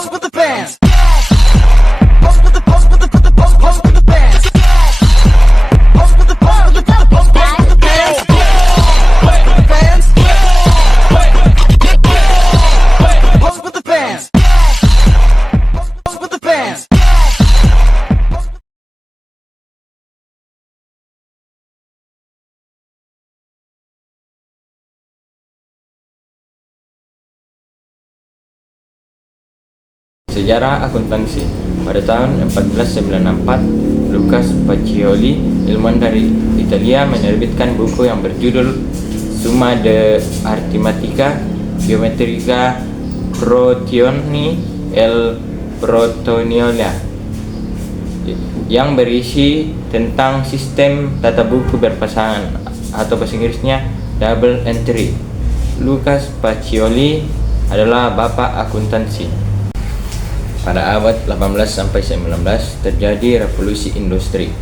Pose with the bands. Pose with the pose with the pose with the bands. Pose with the pose with the pose with the bands. Pose with the bands. Pose with the bands. Pose with the bands. Sejarah akuntansi. Pada tahun 1494, Lucas Pacioli, ilmuwan dari Italia, menerbitkan buku yang berjudul Summa de Arithmetica Geometrica Protoni e Protoniola, yang berisi tentang sistem tata buku berpasangan atau bahasa Inggrisnya double entry. Lucas Pacioli adalah bapak akuntansi. Pada abad 18-19 terjadi revolusi industri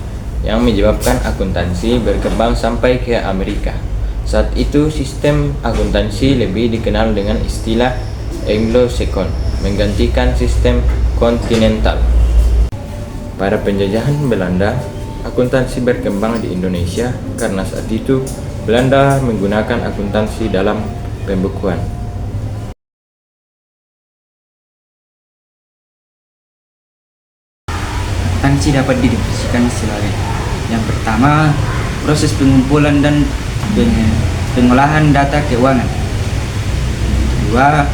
yang menyebabkan akuntansi berkembang sampai ke Amerika. Saat itu sistem akuntansi lebih dikenal dengan istilah Anglo-Saxon, menggantikan sistem kontinental. Pada penjajahan Belanda, akuntansi berkembang di Indonesia karena saat itu Belanda menggunakan akuntansi dalam pembukuan. Akuntansi dapat didefinisikan sebagai: yang pertama, proses pengumpulan dan pengolahan data keuangan. Yang kedua,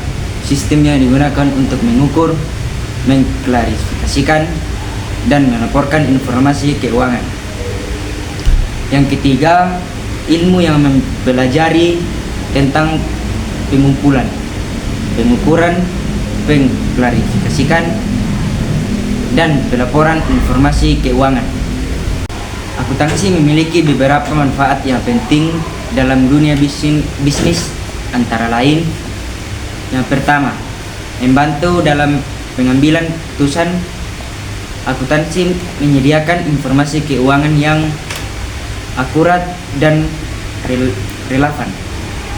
sistem yang digunakan untuk mengukur, mengklarifikasikan, dan melaporkan informasi keuangan. Yang ketiga, ilmu yang mempelajari tentang pengumpulan, pengukuran, mengklarifikasikan, dan pelaporan informasi keuangan. Akuntansi memiliki beberapa manfaat yang penting dalam dunia bisnis, antara lain: yang pertama, membantu dalam pengambilan keputusan. Akuntansi menyediakan informasi keuangan yang akurat dan relevan,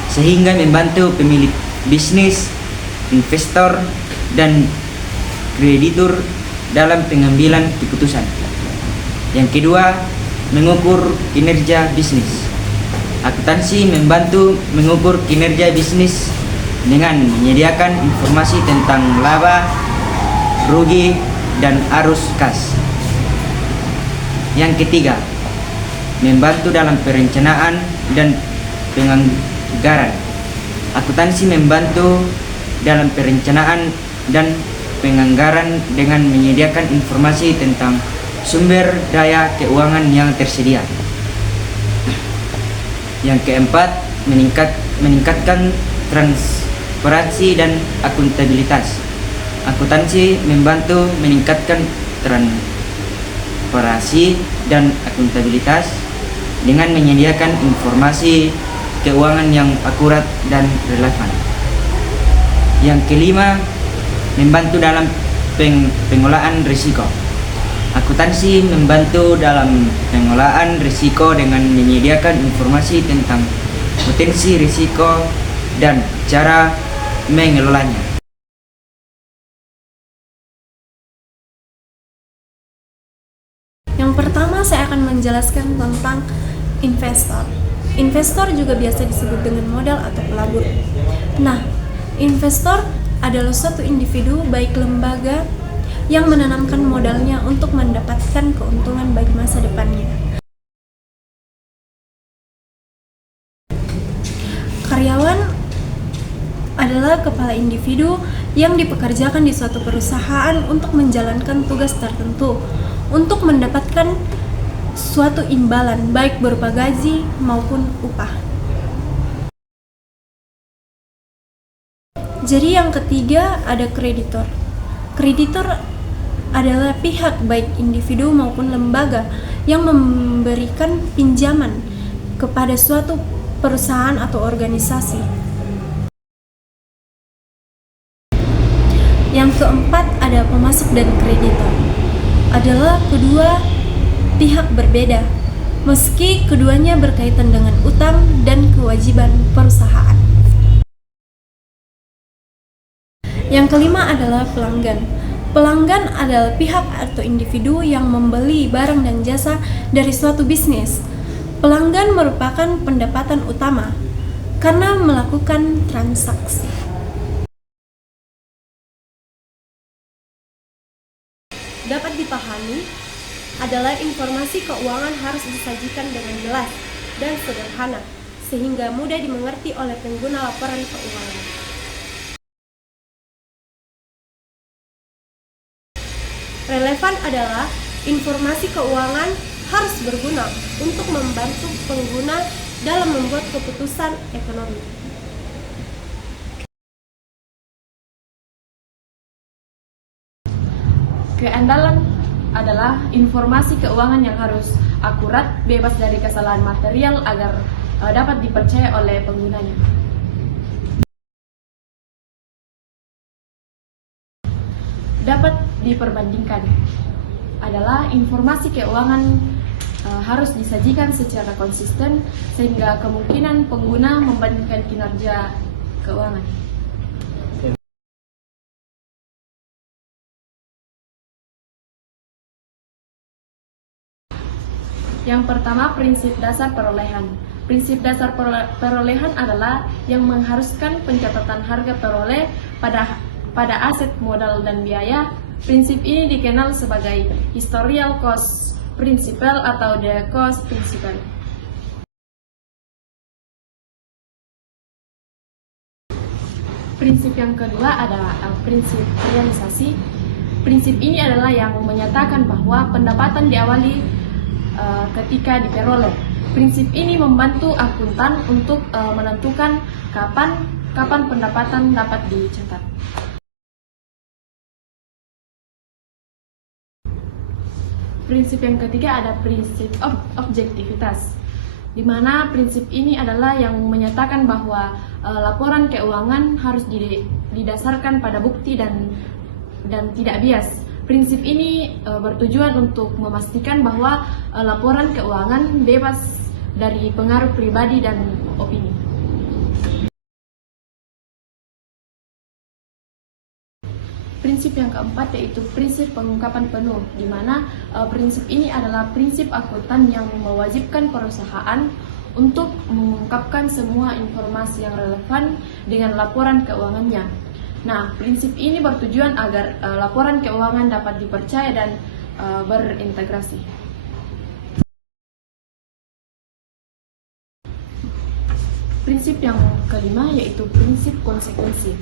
sehingga membantu pemilik bisnis, investor, dan kreditur dalam pengambilan keputusan. Yang kedua, mengukur kinerja bisnis. Akuntansi membantu mengukur kinerja bisnis dengan menyediakan informasi tentang laba, rugi, dan arus kas. Yang ketiga, membantu dalam perencanaan dan penganggaran. Akuntansi membantu dalam perencanaan dan penganggaran dengan menyediakan informasi tentang sumber daya keuangan yang tersedia. Yang keempat, meningkatkan transparansi dan akuntabilitas. Akuntansi membantu meningkatkan transparansi dan akuntabilitas dengan menyediakan informasi keuangan yang akurat dan relevan. Yang kelima, membantu dalam pengolahan risiko. Akuntansi membantu dalam pengolahan risiko dengan menyediakan informasi tentang potensi risiko dan cara mengelolanya. Yang pertama, saya akan menjelaskan tentang investor. Investor juga biasa disebut dengan modal atau pelabur. Nah, investor adalah suatu individu, baik lembaga, yang menanamkan modalnya untuk mendapatkan keuntungan bagi masa depannya. Karyawan adalah kepala individu yang dipekerjakan di suatu perusahaan untuk menjalankan tugas tertentu untuk mendapatkan suatu imbalan, baik berupa gaji maupun upah. Jadi yang ketiga ada kreditor. Kreditor adalah pihak baik individu maupun lembaga yang memberikan pinjaman kepada suatu perusahaan atau organisasi. Yang keempat ada pemasok dan kreditor. Adalah kedua pihak berbeda, meski keduanya berkaitan dengan utang dan kewajiban perusahaan. Yang kelima adalah pelanggan. Pelanggan adalah pihak atau individu yang membeli barang dan jasa dari suatu bisnis. Pelanggan merupakan pendapatan utama karena melakukan transaksi. Dapat dipahami adalah informasi keuangan harus disajikan dengan jelas dan sederhana sehingga mudah dimengerti oleh pengguna laporan keuangan. Relevan adalah informasi keuangan harus berguna untuk membantu pengguna dalam membuat keputusan ekonomi. Keandalan adalah informasi keuangan yang harus akurat, bebas dari kesalahan material agar dapat dipercaya oleh penggunanya. Dapat diperbandingkan adalah informasi keuangan harus disajikan secara konsisten sehingga kemungkinan pengguna membandingkan kinerja keuangan. Yang pertama, prinsip dasar perolehan. Prinsip dasar perolehan adalah yang mengharuskan pencatatan harga peroleh pada aset modal dan biaya. Prinsip ini dikenal sebagai historical cost principle atau the cost principle. Prinsip yang kedua adalah prinsip realisasi. Prinsip ini adalah yang menyatakan bahwa pendapatan diawali ketika diperoleh. Prinsip ini membantu akuntan untuk menentukan kapan pendapatan dapat dicatat. Prinsip yang ketiga ada prinsip objektivitas, di mana prinsip ini adalah yang menyatakan bahwa laporan keuangan harus didasarkan pada bukti dan tidak bias. Prinsip ini bertujuan untuk memastikan bahwa laporan keuangan bebas dari pengaruh pribadi dan opini. Prinsip yang keempat yaitu prinsip pengungkapan penuh, di mana prinsip ini adalah prinsip akuntan yang mewajibkan perusahaan untuk mengungkapkan semua informasi yang relevan dengan laporan keuangannya. Nah, prinsip ini bertujuan agar laporan keuangan dapat dipercaya dan berintegrasi. Prinsip yang kelima yaitu prinsip konsekuensi.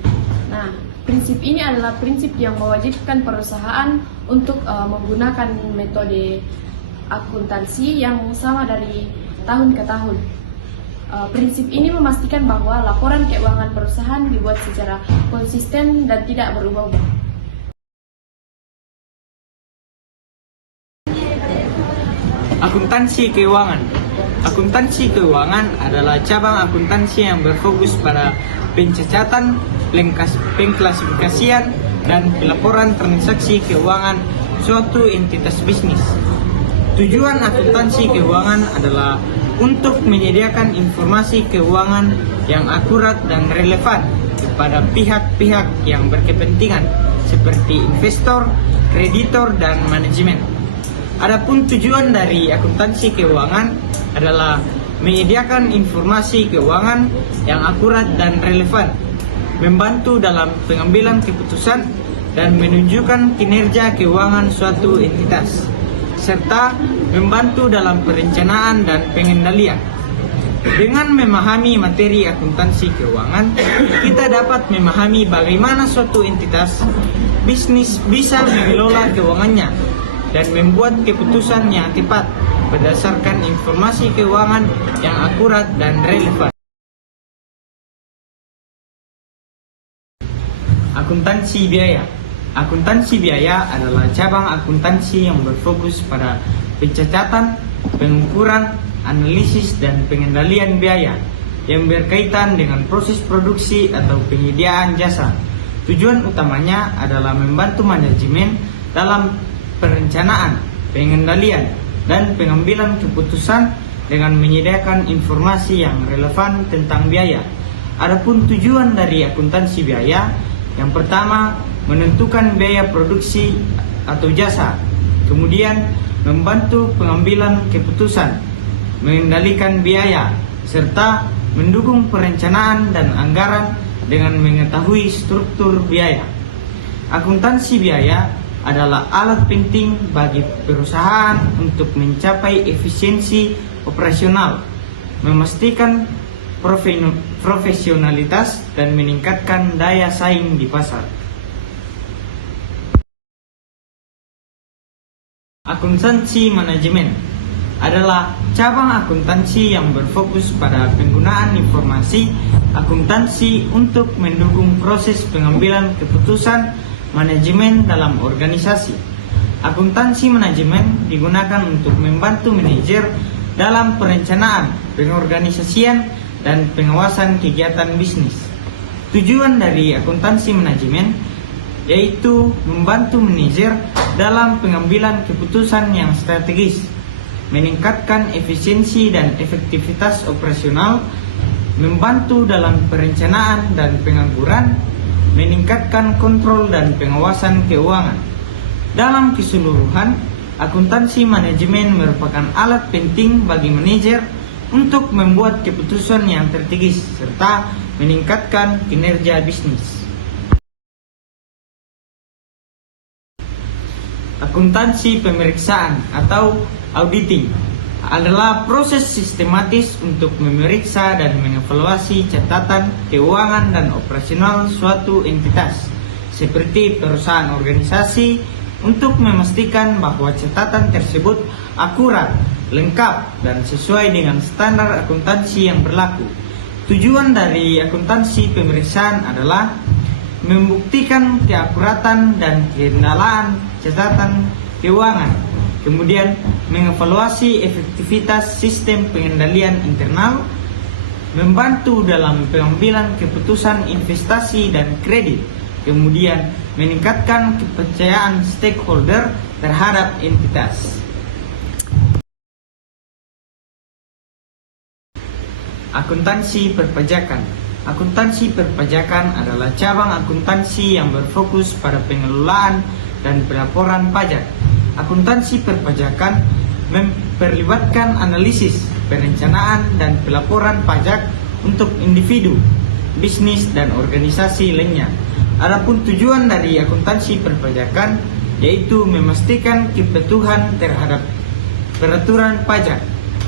Nah, prinsip ini adalah prinsip yang mewajibkan perusahaan untuk menggunakan metode akuntansi yang sama dari tahun ke tahun. Prinsip ini memastikan bahwa laporan keuangan perusahaan dibuat secara konsisten dan tidak berubah-ubah. Akuntansi keuangan. Akuntansi keuangan adalah cabang akuntansi yang berfokus pada pencacatan, pengklasifikasian, dan pelaporan transaksi keuangan suatu entitas bisnis. Tujuan akuntansi keuangan adalah untuk menyediakan informasi keuangan yang akurat dan relevan kepada pihak-pihak yang berkepentingan seperti investor, kreditor, dan manajemen. Adapun tujuan dari akuntansi keuangan adalah menyediakan informasi keuangan yang akurat dan relevan, membantu dalam pengambilan keputusan dan menunjukkan kinerja keuangan suatu entitas, serta membantu dalam perencanaan dan pengendalian. Dengan memahami materi akuntansi keuangan, kita dapat memahami bagaimana suatu entitas bisnis bisa mengelola keuangannya dan membuat keputusan yang tepat berdasarkan informasi keuangan yang akurat dan relevan. Akuntansi biaya. Akuntansi biaya adalah cabang akuntansi yang berfokus pada pencacatan, pengukuran, analisis, dan pengendalian biaya yang berkaitan dengan proses produksi atau penyediaan jasa. Tujuan utamanya adalah membantu manajemen dalam perencanaan, pengendalian, dan pengambilan keputusan dengan menyediakan informasi yang relevan tentang biaya. Adapun tujuan dari akuntansi biaya Yang pertama, menentukan biaya produksi atau jasa. Kemudian, membantu pengambilan keputusan, mengendalikan biaya, serta mendukung perencanaan dan anggaran dengan mengetahui struktur biaya. Akuntansi biaya adalah alat penting bagi perusahaan untuk mencapai efisiensi operasional, memastikan profesionalitas, dan meningkatkan daya saing di pasar. Akuntansi manajemen adalah cabang akuntansi yang berfokus pada penggunaan informasi akuntansi untuk mendukung proses pengambilan keputusan manajemen dalam organisasi. Akuntansi manajemen digunakan untuk membantu manajer dalam perencanaan, pengorganisasian, dan pengawasan kegiatan bisnis. Tujuan dari akuntansi manajemen yaitu membantu manajer dalam pengambilan keputusan yang strategis, meningkatkan efisiensi dan efektivitas operasional, membantu dalam perencanaan dan pengangguran, meningkatkan kontrol dan pengawasan keuangan. Dalam keseluruhan, akuntansi manajemen merupakan alat penting bagi manajer untuk membuat keputusan yang strategis serta meningkatkan kinerja bisnis. Akuntansi pemeriksaan atau auditing adalah proses sistematis untuk memeriksa dan mengevaluasi catatan keuangan dan operasional suatu entitas seperti perusahaan organisasi untuk memastikan bahwa catatan tersebut akurat, lengkap, dan sesuai dengan standar akuntansi yang berlaku. Tujuan dari akuntansi pemeriksaan adalah membuktikan keakuratan dan keandalan catatan keuangan, kemudian mengevaluasi efektivitas sistem pengendalian internal, membantu dalam pengambilan keputusan investasi dan kredit, kemudian meningkatkan kepercayaan stakeholder terhadap entitas. Akuntansi perpajakan. Akuntansi perpajakan adalah cabang akuntansi yang berfokus pada pengelolaan dan pelaporan pajak. Akuntansi perpajakan memperlibatkan analisis, perencanaan, dan pelaporan pajak untuk individu, bisnis, dan organisasi lainnya. Adapun tujuan dari akuntansi perpajakan yaitu memastikan kepatuhan terhadap peraturan pajak,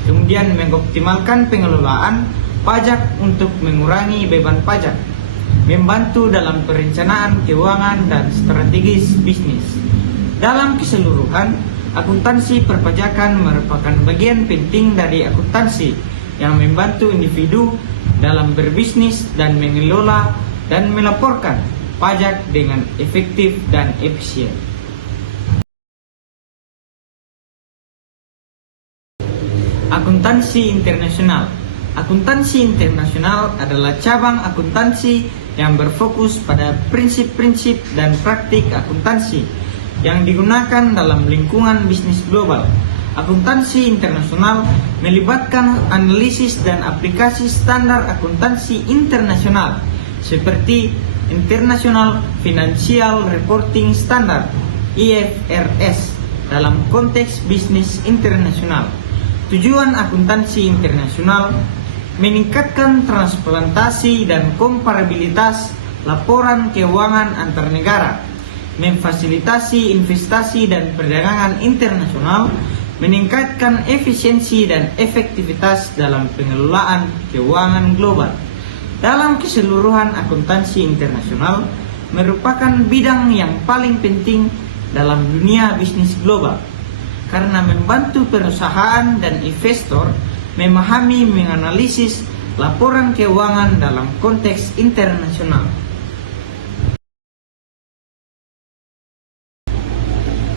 kemudian mengoptimalkan pengelolaan pajak untuk mengurangi beban pajak, membantu dalam perencanaan keuangan dan strategis bisnis. Dalam keseluruhan, akuntansi perpajakan merupakan bagian penting dari akuntansi yang membantu individu dalam berbisnis dan mengelola dan melaporkan pajak dengan efektif dan efisien. Akuntansi internasional. Akuntansi internasional adalah cabang akuntansi yang berfokus pada prinsip-prinsip dan praktik akuntansi yang digunakan dalam lingkungan bisnis global. Akuntansi internasional melibatkan analisis dan aplikasi standar akuntansi internasional seperti International Financial Reporting Standard (IFRS) dalam konteks bisnis internasional. Tujuan akuntansi internasional meningkatkan transparansi dan komparabilitas laporan keuangan antar negara, memfasilitasi investasi dan perdagangan internasional, meningkatkan efisiensi dan efektivitas dalam pengelolaan keuangan global. Dalam keseluruhan, akuntansi internasional merupakan bidang yang paling penting dalam dunia bisnis global karena membantu perusahaan dan investor memahami menganalisis laporan keuangan dalam konteks internasional.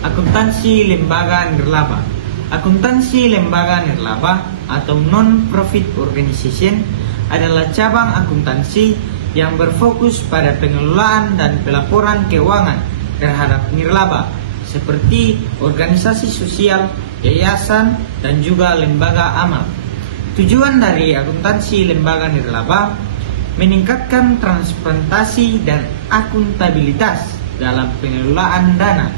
Akuntansi lembaga nirlaba. Akuntansi lembaga nirlaba atau non-profit organization adalah cabang akuntansi yang berfokus pada pengelolaan dan pelaporan keuangan terhadap nirlaba seperti organisasi sosial, yayasan, dan juga lembaga amal. Tujuan dari akuntansi lembaga nirlaba meningkatkan transparansi dan akuntabilitas dalam pengelolaan dana,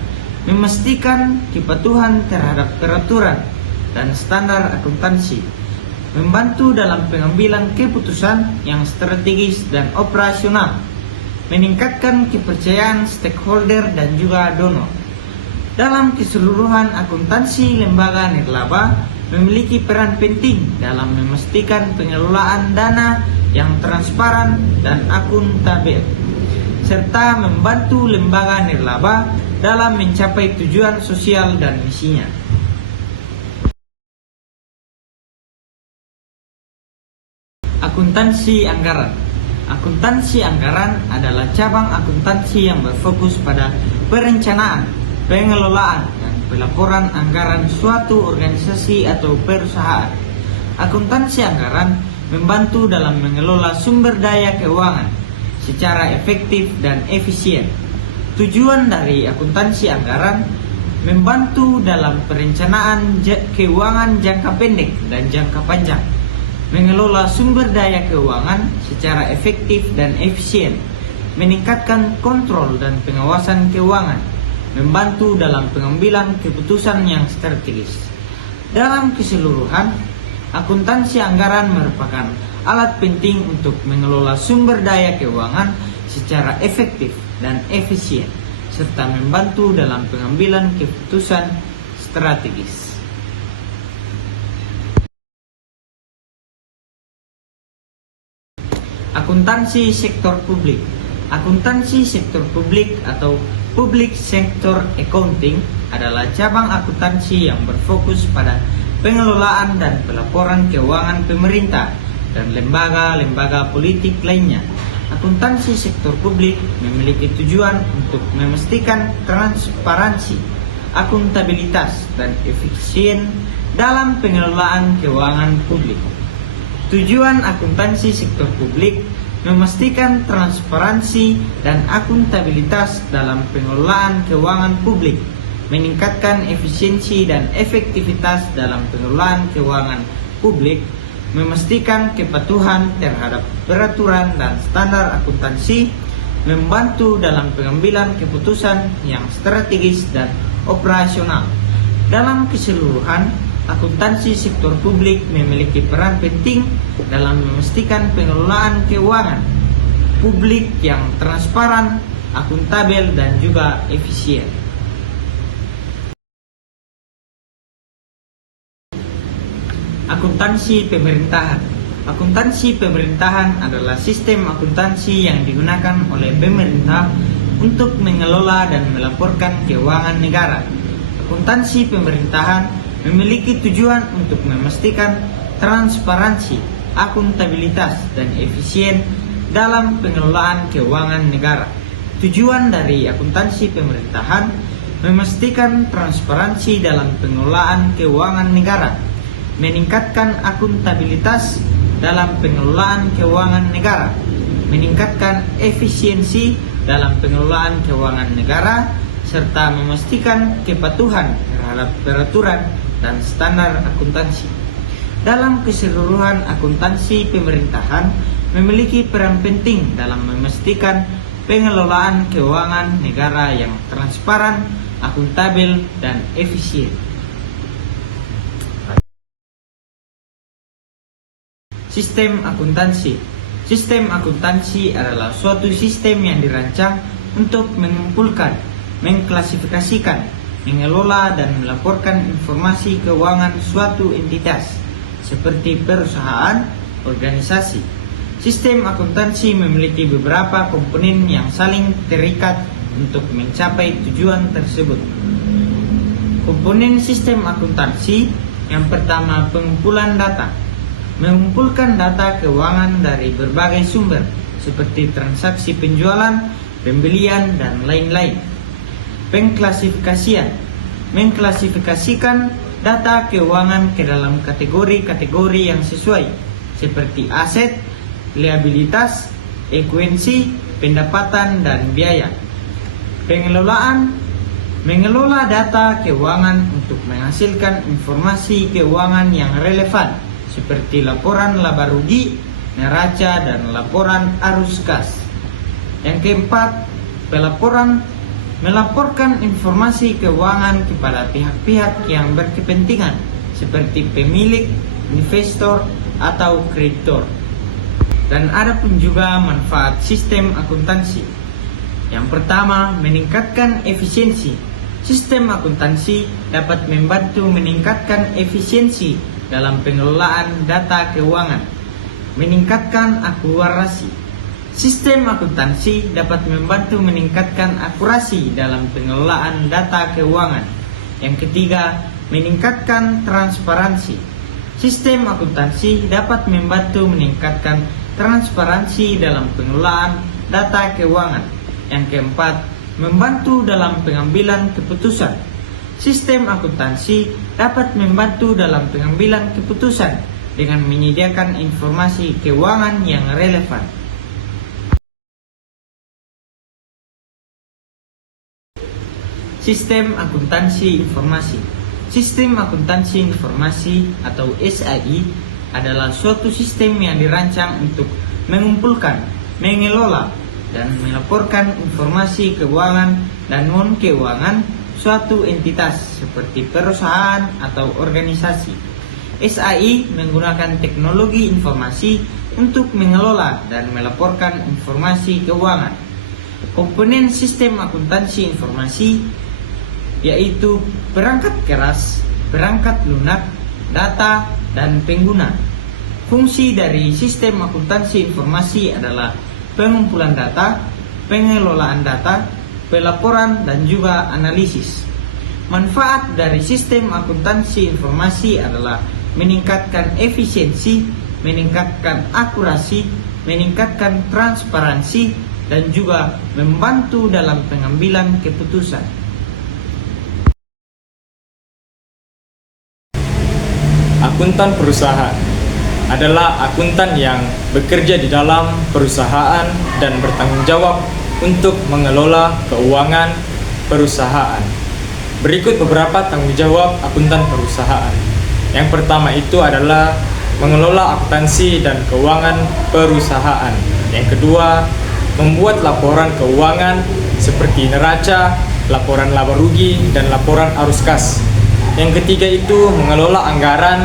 memastikan kepatuhan terhadap peraturan dan standar akuntansi, membantu dalam pengambilan keputusan yang strategis dan operasional, meningkatkan kepercayaan stakeholder dan juga donor. Dalam keseluruhan, akuntansi lembaga nirlaba memiliki peran penting dalam memastikan pengelolaan dana yang transparan dan akuntabel, serta membantu lembaga nirlaba dalam mencapai tujuan sosial dan misinya. Akuntansi anggaran. Akuntansi anggaran adalah cabang akuntansi yang berfokus pada perencanaan, pengelolaan, dan pelaporan anggaran suatu organisasi atau perusahaan. Akuntansi anggaran membantu dalam mengelola sumber daya keuangan secara efektif dan efisien. Tujuan dari akuntansi anggaran membantu dalam perencanaan keuangan jangka pendek dan jangka panjang, mengelola sumber daya keuangan secara efektif dan efisien, meningkatkan kontrol dan pengawasan keuangan, membantu dalam pengambilan keputusan yang strategis. Dalam keseluruhan, akuntansi anggaran merupakan alat penting untuk mengelola sumber daya keuangan secara efektif dan efisien, serta membantu dalam pengambilan keputusan strategis. Akuntansi sektor publik. Akuntansi sektor publik atau public sector accounting adalah cabang akuntansi yang berfokus pada pengelolaan dan pelaporan keuangan pemerintah dan lembaga-lembaga politik lainnya. Akuntansi sektor publik memiliki tujuan untuk memastikan transparansi, akuntabilitas, dan efisien dalam pengelolaan keuangan publik. Tujuan akuntansi sektor publik memastikan transparansi dan akuntabilitas dalam pengelolaan keuangan publik, meningkatkan efisiensi dan efektivitas dalam pengelolaan keuangan publik, memastikan kepatuhan terhadap peraturan dan standar akuntansi, membantu dalam pengambilan keputusan yang strategis dan operasional. Dalam keseluruhan, akuntansi sektor publik memiliki peran penting dalam memastikan pengelolaan keuangan publik yang transparan, akuntabel, dan juga efisien. Akuntansi pemerintahan. Akuntansi pemerintahan adalah sistem akuntansi yang digunakan oleh pemerintah untuk mengelola dan melaporkan keuangan negara. Akuntansi pemerintahan memiliki tujuan untuk memastikan transparansi, akuntabilitas, dan efisien dalam pengelolaan keuangan negara. Tujuan dari akuntansi pemerintahan memastikan transparansi dalam pengelolaan keuangan negara, meningkatkan akuntabilitas dalam pengelolaan keuangan negara, meningkatkan efisiensi dalam pengelolaan keuangan negara, serta memastikan kepatuhan terhadap peraturan dan standar akuntansi. Dalam keseluruhan, akuntansi pemerintahan memiliki peran penting dalam memastikan pengelolaan keuangan negara yang transparan, akuntabel, dan efisien. Sistem akuntansi. Sistem akuntansi adalah suatu sistem yang dirancang untuk mengumpulkan, mengklasifikasikan, mengelola, dan melaporkan informasi keuangan suatu entitas seperti perusahaan, organisasi. Sistem akuntansi memiliki beberapa komponen yang saling terikat untuk mencapai tujuan tersebut. Komponen sistem akuntansi yang pertama, pengumpulan data. Mengumpulkan data keuangan dari berbagai sumber seperti transaksi penjualan, pembelian, dan lain-lain. Pengklasifikasian. Mengklasifikasikan data keuangan ke dalam kategori-kategori yang sesuai seperti aset, liabilitas, ekuensi, pendapatan, dan biaya. Pengelolaan. Mengelola data keuangan untuk menghasilkan informasi keuangan yang relevan seperti laporan laba rugi, neraca, dan laporan arus kas. Yang keempat, pelaporan melaporkan informasi keuangan kepada pihak-pihak yang berkepentingan seperti pemilik, investor, atau kreditor. Dan ada pun juga manfaat sistem akuntansi. Yang pertama, meningkatkan efisiensi. Sistem akuntansi dapat membantu meningkatkan efisiensi dalam pengelolaan data keuangan, meningkatkan akurasi. Sistem akuntansi dapat membantu meningkatkan akurasi dalam pengelolaan data keuangan. Yang ketiga, meningkatkan transparansi. Sistem akuntansi dapat membantu meningkatkan transparansi dalam pengelolaan data keuangan. Yang keempat, membantu dalam pengambilan keputusan. Sistem akuntansi dapat membantu dalam pengambilan keputusan dengan menyediakan informasi keuangan yang relevan. Sistem akuntansi informasi. Sistem akuntansi informasi atau SAI adalah suatu sistem yang dirancang untuk mengumpulkan, mengelola, dan melaporkan informasi keuangan dan non-keuangan suatu entitas seperti perusahaan atau organisasi. SAI menggunakan teknologi informasi untuk mengelola dan melaporkan informasi keuangan. Komponen sistem akuntansi informasi yaitu perangkat keras, perangkat lunak, data, dan pengguna. Fungsi dari sistem akuntansi informasi adalah pengumpulan data, pengelolaan data, pelaporan, dan juga analisis. Manfaat dari sistem akuntansi informasi adalah meningkatkan efisiensi, meningkatkan akurasi, meningkatkan transparansi, dan juga membantu dalam pengambilan keputusan. Akuntan perusahaan adalah akuntan yang bekerja di dalam perusahaan dan bertanggung jawab untuk mengelola keuangan perusahaan. Berikut beberapa tanggung jawab akuntan perusahaan. Yang pertama itu adalah mengelola akuntansi dan keuangan perusahaan. Yang kedua, membuat laporan keuangan seperti neraca, laporan laba rugi, dan laporan arus kas. Yang ketiga itu mengelola anggaran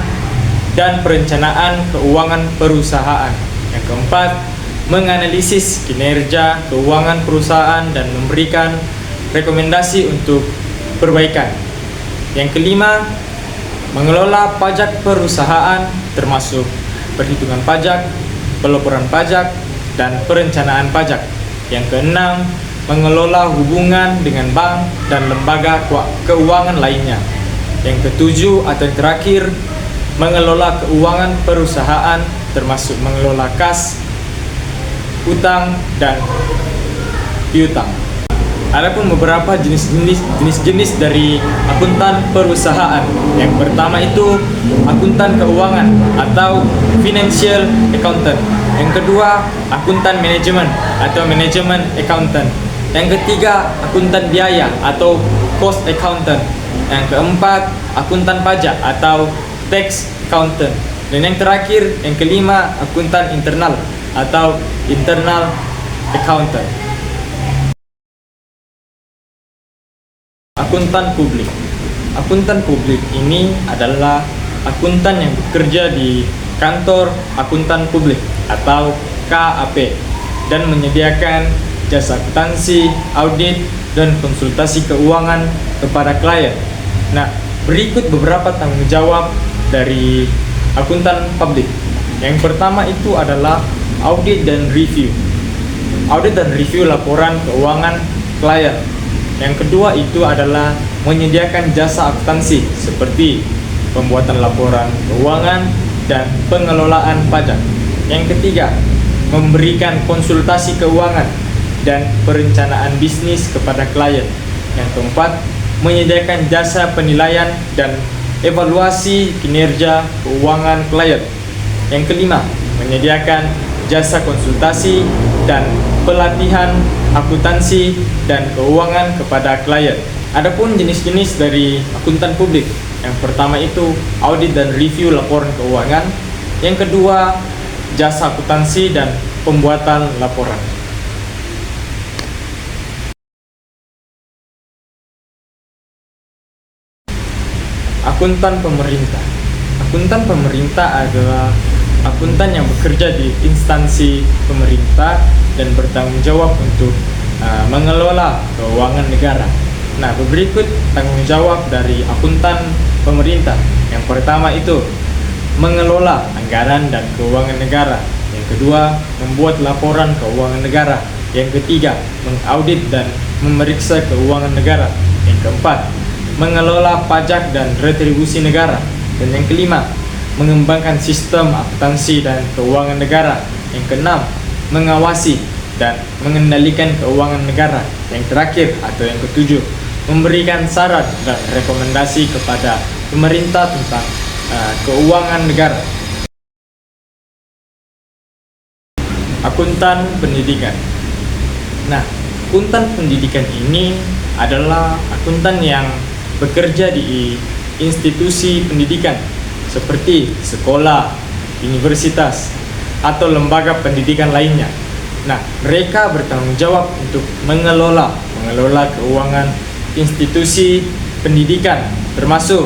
dan perencanaan keuangan perusahaan. Yang keempat, menganalisis kinerja keuangan perusahaan dan memberikan rekomendasi untuk perbaikan. Yang kelima, mengelola pajak perusahaan termasuk perhitungan pajak, pelaporan pajak, dan perencanaan pajak. Yang keenam, mengelola hubungan dengan bank dan lembaga keuangan lainnya. Yang ketujuh atau yang terakhir, mengelola keuangan perusahaan termasuk mengelola kas, utang, dan piutang. Adapun beberapa jenis dari akuntan perusahaan. Yang pertama itu akuntan keuangan atau financial accountant. Yang kedua, akuntan manajemen atau management accountant. Yang ketiga, akuntan biaya atau cost accountant. Yang keempat, akuntan pajak atau tax accountant. Dan yang terakhir, yang kelima, akuntan internal atau internal accountant. Akuntan publik. Akuntan publik ini adalah akuntan yang bekerja di kantor akuntan publik atau KAP dan menyediakan jasa akuntansi, audit, dan konsultasi keuangan kepada klien. Nah, berikut beberapa tanggung jawab dari akuntan publik. Yang pertama itu adalah audit dan review. Audit dan review laporan keuangan klien. Yang kedua itu adalah menyediakan jasa akuntansi seperti pembuatan laporan keuangan dan pengelolaan pajak. Yang ketiga, memberikan konsultasi keuangan dan perencanaan bisnis kepada klien. Yang keempat, menyediakan jasa penilaian dan evaluasi kinerja keuangan klien. Yang kelima, menyediakan jasa konsultasi dan pelatihan akuntansi dan keuangan kepada klien. Adapun jenis-jenis dari akuntan publik. Yang pertama itu audit dan review laporan keuangan. Yang kedua, jasa akuntansi dan pembuatan laporan. Akuntan pemerintah. Akuntan pemerintah adalah akuntan yang bekerja di instansi pemerintah dan bertanggung jawab untuk mengelola keuangan negara. Nah, berikut tanggung jawab dari akuntan pemerintah. Yang pertama itu mengelola anggaran dan keuangan negara. Yang kedua, membuat laporan keuangan negara. Yang ketiga, mengaudit dan memeriksa keuangan negara. Yang keempat, mengelola pajak dan retribusi negara. Dan yang kelima, mengembangkan sistem akuntansi dan keuangan negara. Yang keenam, mengawasi dan mengendalikan keuangan negara. Yang terakhir atau yang ketujuh, memberikan saran dan rekomendasi kepada pemerintah tentang keuangan negara. Akuntan pendidikan. Nah, akuntan pendidikan ini adalah akuntan yang bekerja di institusi pendidikan seperti sekolah, universitas, atau lembaga pendidikan lainnya. Nah, mereka bertanggung jawab untuk mengelola keuangan institusi pendidikan termasuk.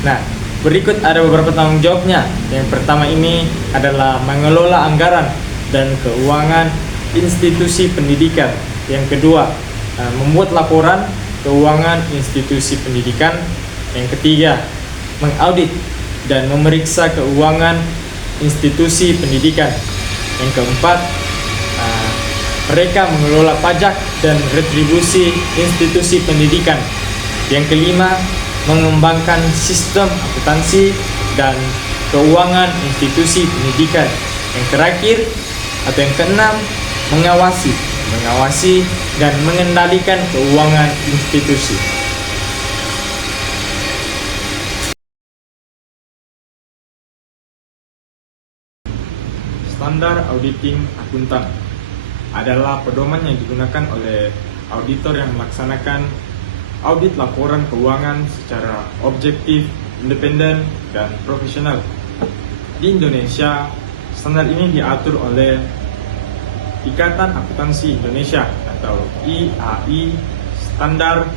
Nah, berikut ada beberapa tanggung jawabnya. Yang pertama ini adalah mengelola anggaran dan keuangan institusi pendidikan. Yang kedua, membuat laporan keuangan institusi pendidikan. Yang ketiga, mengaudit dan memeriksa keuangan institusi pendidikan. Yang keempat, mereka mengelola pajak dan retribusi institusi pendidikan. Yang kelima, mengembangkan sistem akuntansi dan keuangan institusi pendidikan. Yang terakhir atau yang keenam, mengawasi dan mengendalikan keuangan institusi. Standar auditing akuntan adalah pedoman yang digunakan oleh auditor yang melaksanakan audit laporan keuangan secara objektif, independen, dan profesional. Di Indonesia, standar ini diatur oleh Ikatan Akuntansi Indonesia atau IAI standar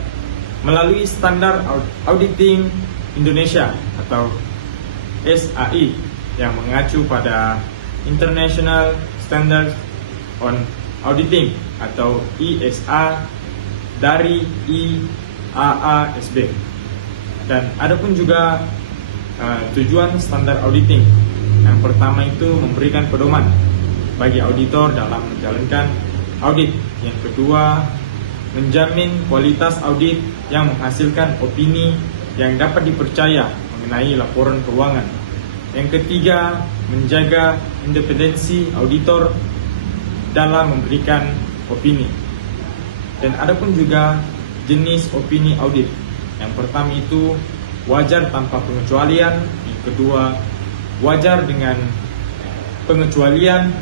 melalui Standar Auditing Indonesia atau SAI yang mengacu pada International Standards on Auditing atau ISA dari IAASB. Dan ada pun juga tujuan standar auditing. Yang pertama itu memberikan pedoman bagi auditor dalam menjalankan audit. Yang kedua, menjamin kualitas audit yang menghasilkan opini yang dapat dipercaya mengenai laporan keuangan. Yang ketiga, menjaga independensi auditor dalam memberikan opini. Dan ada pun juga jenis opini audit. Yang pertama itu wajar tanpa pengecualian. Yang kedua, wajar dengan pengecualian.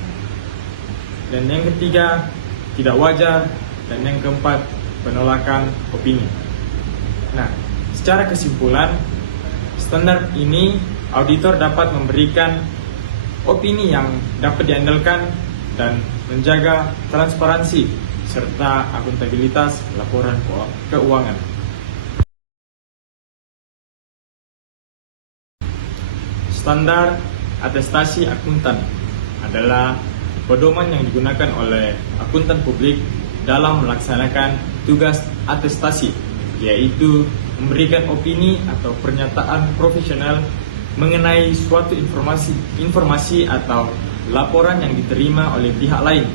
Dan yang ketiga, tidak wajar. Dan yang keempat, penolakan opini. Nah, secara kesimpulan, standar ini auditor dapat memberikan opini yang dapat diandalkan dan menjaga transparansi serta akuntabilitas laporan keuangan. Standar atestasi akuntan adalah pedoman yang digunakan oleh akuntan publik dalam melaksanakan tugas atestasi, yaitu memberikan opini atau pernyataan profesional mengenai suatu informasi atau laporan yang diterima oleh pihak lain.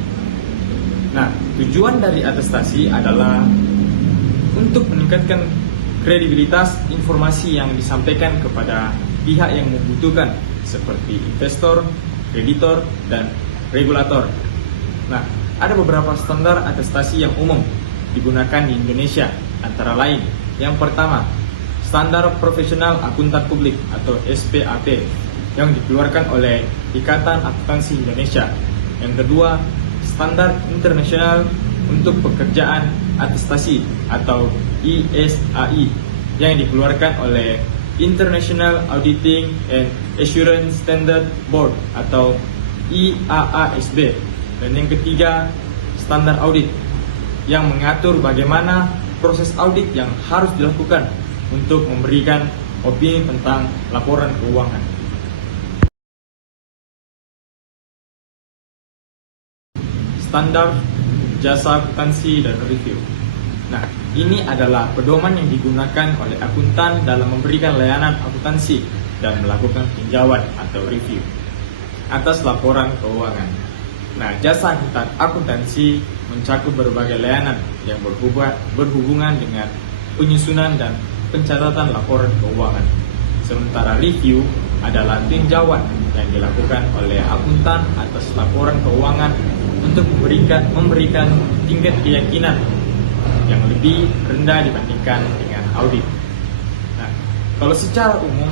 Nah, tujuan dari atestasi adalah untuk meningkatkan kredibilitas informasi yang disampaikan kepada pihak yang membutuhkan seperti investor, kreditor, dan regulator. Nah, ada beberapa standar atestasi yang umum digunakan di Indonesia, antara lain yang pertama, Standar Profesional Akuntan Publik atau SPAP yang dikeluarkan oleh Ikatan Akuntansi Indonesia. Yang kedua, Standar Internasional untuk Pekerjaan Atestasi atau ISAI yang dikeluarkan oleh International Auditing and Assurance Standard Board atau IAASB. Dan yang ketiga, standar audit yang mengatur bagaimana proses audit yang harus dilakukan untuk memberikan opini tentang laporan keuangan. Standar jasa akuntansi dan review. Nah, ini adalah pedoman yang digunakan oleh akuntan dalam memberikan layanan akuntansi dan melakukan tinjauan atau review atas laporan keuangan. Nah, jasa akuntansi mencakup berbagai layanan yang berhubungan dengan penyusunan dan pencatatan laporan keuangan. Sementara review adalah tinjauan yang dilakukan oleh akuntan atas laporan keuangan untuk memberikan tingkat keyakinan yang lebih rendah dibandingkan dengan audit. Nah, kalau secara umum,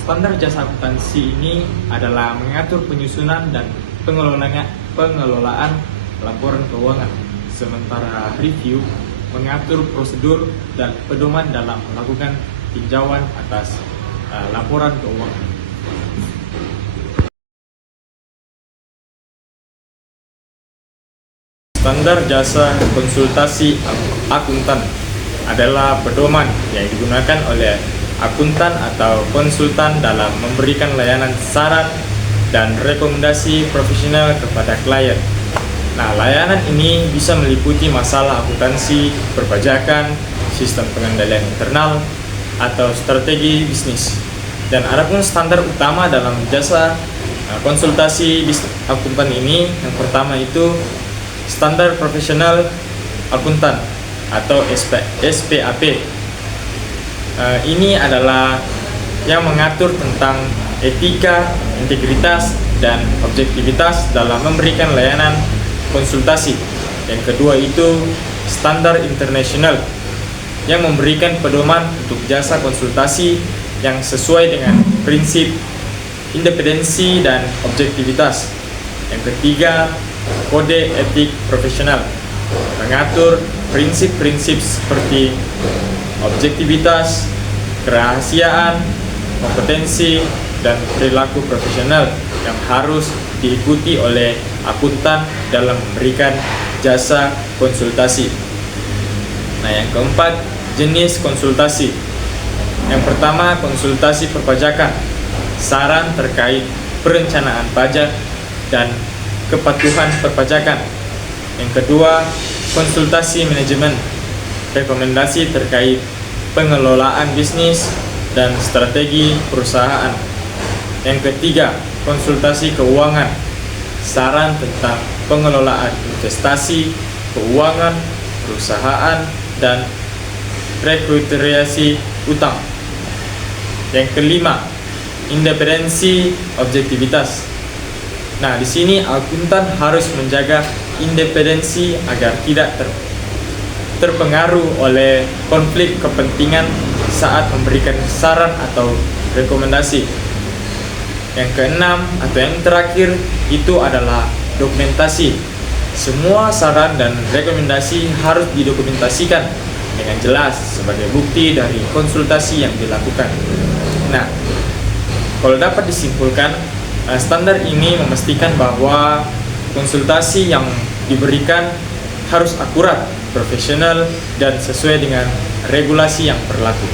standar jasa akuntansi ini adalah mengatur penyusunan dan pengelolaan laporan keuangan. Sementara review mengatur prosedur dan pedoman dalam melakukan tinjauan atas laporan keuangan. Standar jasa konsultasi akuntan adalah pedoman yang digunakan oleh akuntan atau konsultan dalam memberikan layanan saran dan rekomendasi profesional kepada klien. Nah, layanan ini bisa meliputi masalah akuntansi, perpajakan, sistem pengendalian internal, atau strategi bisnis. Dan adapun standar utama dalam jasa konsultasi akuntan ini, yang pertama itu standar profesional akuntan atau SPAP. Ini adalah yang mengatur tentang etika, integritas, dan objektivitas dalam memberikan layanan konsultasi. Yang kedua itu standar internasional yang memberikan pedoman untuk jasa konsultasi yang sesuai dengan prinsip independensi dan objektivitas. Yang ketiga, kode etik profesional mengatur prinsip-prinsip seperti objektivitas, kerahasiaan, kompetensi, dan perilaku profesional yang harus diikuti oleh akuntan dalam memberikan jasa konsultasi. Nah, yang keempat, jenis konsultasi. Yang pertama, konsultasi perpajakan, saran terkait perencanaan pajak dan kepatuhan perpajakan. Yang kedua, konsultasi manajemen, rekomendasi terkait pengelolaan bisnis dan strategi perusahaan. Yang ketiga, konsultasi keuangan, saran tentang pengelolaan investasi, keuangan, perusahaan, dan restrukturisasi utang. Yang kelima, independensi objektivitas. Nah, di sini akuntan harus menjaga independensi agar tidak terpengaruh oleh konflik kepentingan saat memberikan saran atau rekomendasi. Yang keenam atau yang terakhir itu adalah dokumentasi. Semua saran dan rekomendasi harus didokumentasikan dengan jelas sebagai bukti dari konsultasi yang dilakukan. Nah, kalau dapat disimpulkan, standar ini memastikan bahwa konsultasi yang diberikan harus akurat, profesional, dan sesuai dengan regulasi yang berlaku.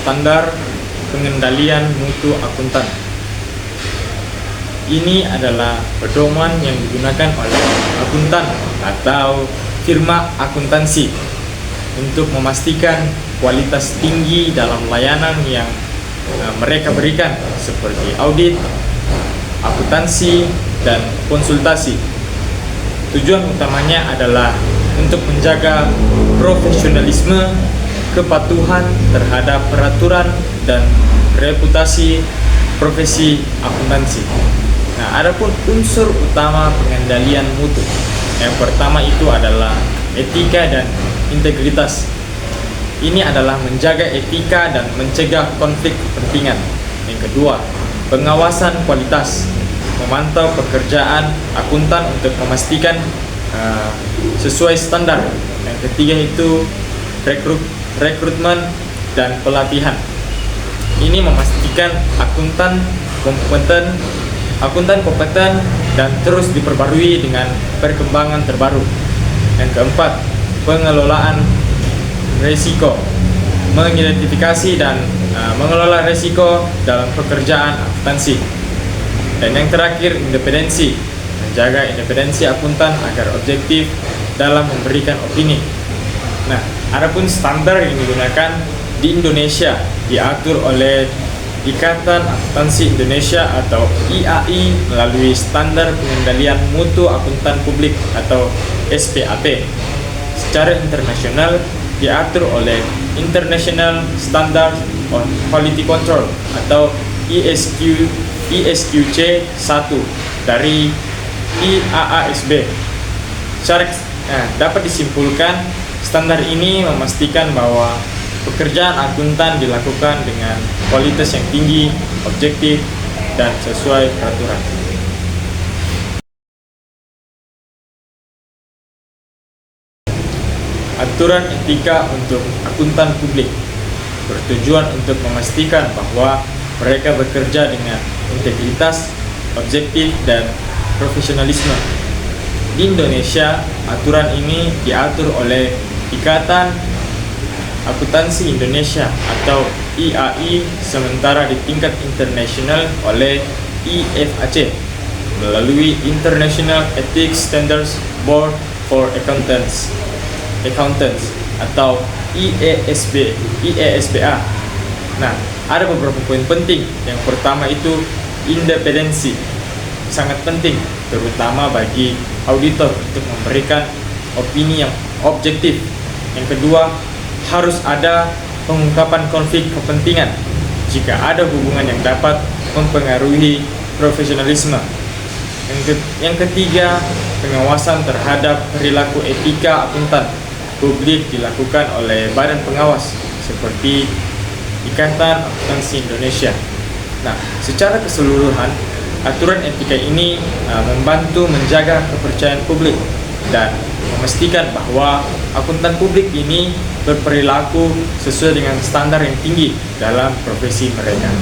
Standar pengendalian mutu akuntan. Ini adalah pedoman yang digunakan oleh akuntan atau firma akuntansi untuk memastikan kualitas tinggi dalam layanan yang mereka berikan seperti audit, akuntansi, dan konsultasi. Tujuan utamanya adalah untuk menjaga profesionalisme, kepatuhan terhadap peraturan, dan reputasi profesi akuntansi. Nah, adapun unsur utama pengendalian mutu. Yang pertama itu adalah etika dan integritas. Ini adalah menjaga etika dan mencegah konflik kepentingan. Yang kedua, pengawasan kualitas, memantau pekerjaan akuntan untuk memastikan sesuai standar. Yang ketiga itu rekrutmen dan pelatihan. ini memastikan akuntan kompeten dan terus diperbarui dengan perkembangan terbaru. Yang keempat, pengelolaan risiko, mengidentifikasi dan mengelola risiko dalam pekerjaan akuntansi. Dan yang terakhir, independensi, menjaga independensi akuntan agar objektif dalam memberikan opini. Nah, adapun standar yang digunakan di Indonesia diatur oleh Ikatan Akuntansi Indonesia atau IAI melalui Standar Pengendalian Mutu Akuntan Publik atau SPAP. Secara internasional diatur oleh International Standard on Quality Control atau ISQC 1 dari IAASB. Dapat disimpulkan, standar ini memastikan bahwa pekerjaan akuntan dilakukan dengan kualitas yang tinggi, objektif, dan sesuai peraturan. Aturan etika untuk akuntan publik bertujuan untuk memastikan bahwa mereka bekerja dengan integritas, objektif, dan profesionalisme. Di Indonesia, aturan ini diatur oleh Ikatan Akuntansi Indonesia atau IAI, sementara di tingkat internasional oleh IFAC melalui International Ethics Standards Board for Accountants atau IASBA. Nah, ada beberapa poin penting. Yang pertama itu independensi, sangat penting terutama bagi auditor untuk memberikan opini yang objektif. Yang kedua, harus ada pengungkapan konflik kepentingan jika ada hubungan yang dapat mempengaruhi profesionalisme. Yang ketiga, pengawasan terhadap perilaku etika akuntan publik dilakukan oleh badan pengawas seperti Ikatan Akuntansi Indonesia. Nah, secara keseluruhan, aturan etika ini membantu menjaga kepercayaan publik dan memastikan bahwa akuntan publik ini berperilaku sesuai dengan standar yang tinggi dalam profesi mereka.